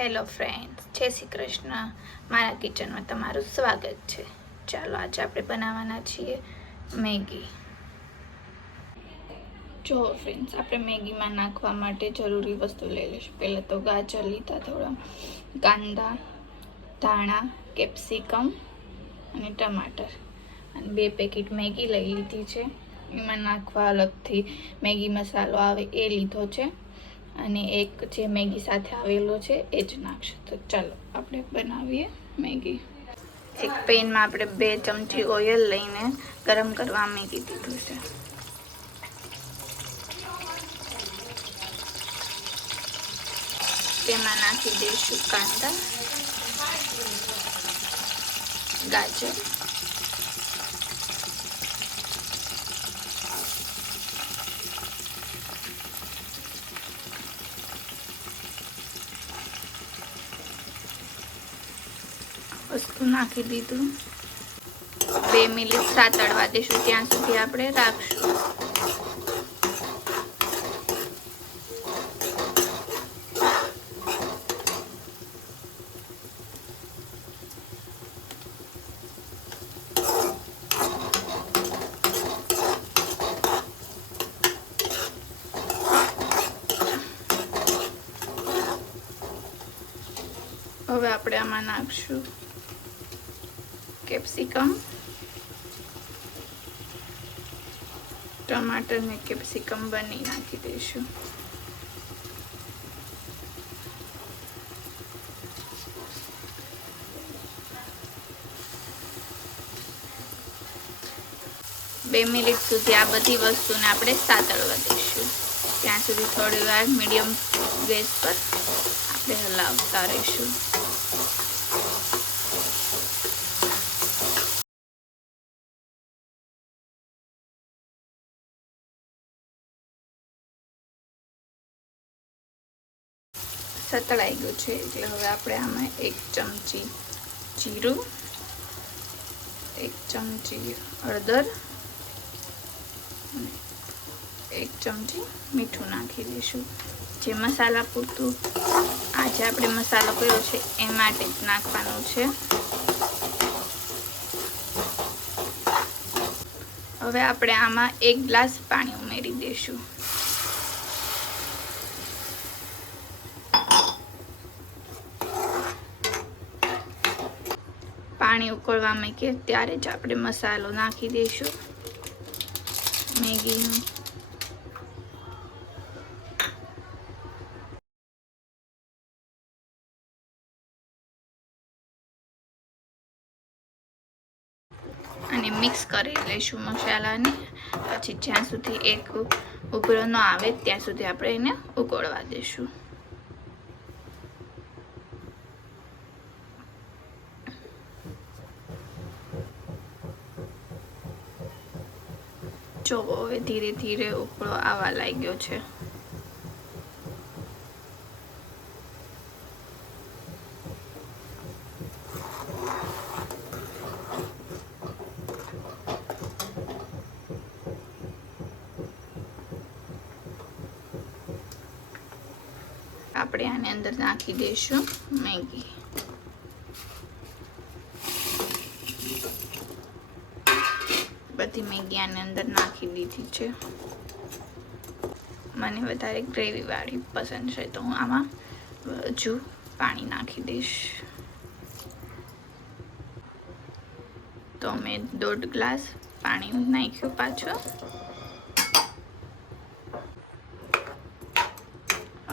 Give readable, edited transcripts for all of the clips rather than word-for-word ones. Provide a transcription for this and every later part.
Hello friends, જય શ્રી કૃષ્ણ. મારા કિચનમાં તમારું સ્વાગત છે. ચાલો આજે આપણે બનાવવાના છીએ મેગી. જો ફ્રેન્ડ્સ, આપણે મેગીમાં નાખવા માટે જરૂરી વસ્તુ લઈ લઈશું. પહેલાં તો ગાજર લીધા, થોડા કાંદા, ધાણા, કેપ્સિકમ અને ટમાટર અને 2 પેકેટ મેગી લઈ લીધી છે. એમાં નાખવા અલગથી મેગી મસાલો આવે એ લીધો છે અને એક જે મેગી સાથે આવેલો છે એ જ નાખશું. તો ચાલો આપણે બનાવીએ મેગી. એક પેનમાં આપણે 2 ચમચી ઓઇલ લઈને ગરમ કરવા મૂકી દીધું છે. તેમાં નાખી દઈશું કાંદા, ગાજર, વસ્તુ નાખી દીધું. 2 મિનિટ સાતળવા દઈશું, ત્યાં સુધી આપણે રાખશું. હવે આપણે આમાં નાખશું કેપ્સિકમ, ટમાટર ને કેપ્સિકમ બંને નાખી દઈશું. બે મિનિટ સુધી આ બધી વસ્તુને આપણે સાતળવા દઈશું. ત્યાં સુધી થોડી વાર મીડિયમ ગેસ પર આપણે હલાવતા રહીશું. સતળાઈ ગયું છે એટલે હવે આપણે આમાં 1 ચમચી જીરું, 1 ચમચી હળદર અને 1 ચમચી મીઠું નાખી દઈશું. જે મસાલા પૂરતું આજે આપણે મસાલો કર્યો છે એ માટે જ નાખવાનું છે. હવે આપણે આમાં 1 ગ્લાસ પાણી ઉમેરી દઈશું. પાણી ઉકળવા મૂકે ત્યારે જ આપણે મસાલો નાખી દઈશું મેગીનો. અને મિક્સ કરી લઈશું મસાલાને. પછી જ્યાં સુધી એક ઉભરો ન આવે ત્યાં સુધી આપણે એને ઉકળવા દઈશું. જો હવે ધીરે ધીરે ઉકળો આવવા લાગ્યો છે. આપણે આની અંદર નાખી દઈશું મેગી. બધી મેગી આની અંદર નાખી દીધી છે. મને વધારે ગ્રેવી વાળી પસંદ છે તો હું આમાં હજુ પાણી નાખી દઈશ. તો મેં 1.5 ગ્લાસ પાણી નાખ્યું પાછું.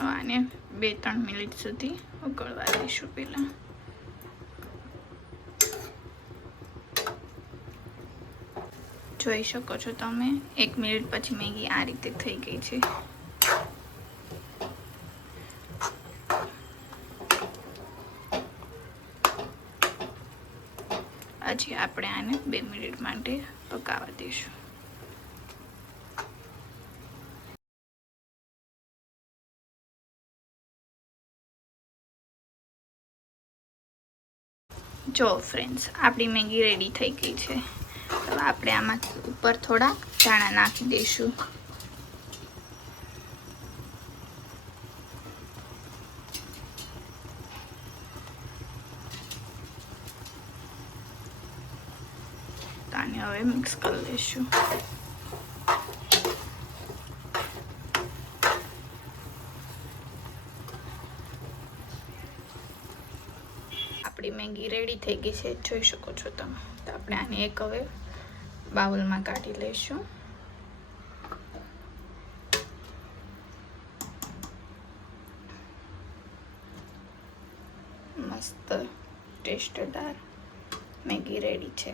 આને 2-3 મિનિટ સુધી ઉકળવા દઈશું. પહેલાં જોઈ શકો છો તમે, 1 મિનિટ પછી મેગી આ રીતે થઈ ગઈ છે. હજી આપણે આને 2 મિનિટ માટે પકાવવા દઈશું. જો ફ્રેન્ડ્સ, આપણી મેગી રેડી થઈ ગઈ છે. હવે આપણે આમાં ઉપર થોડા ધાણા નાખી દઈશું. તો આને હવે મિક્સ કરી લઈશું. આપણી મેગી રેડી થઈ ગઈ છે, જોઈ શકો છો તમે. તો આપણે આને એક હવે બાઉલમાં કાઢી લઈશું. મસ્ત ટેસ્ટદાર મેગી રેડી છે.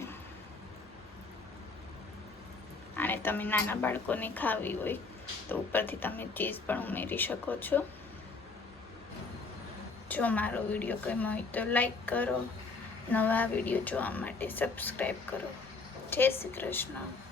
આને તમે નાના બાળકોને ખાવી હોય તો ઉપરથી તમે ચીઝ પણ ઉમેરી શકો છો. જો મારો વિડીયો ગમ્યો હોય તો લાઈક કરો, નવા વિડીયો જોવા માટે સબસ્ક્રાઈબ કરો. જય શ્રી કૃષ્ણ.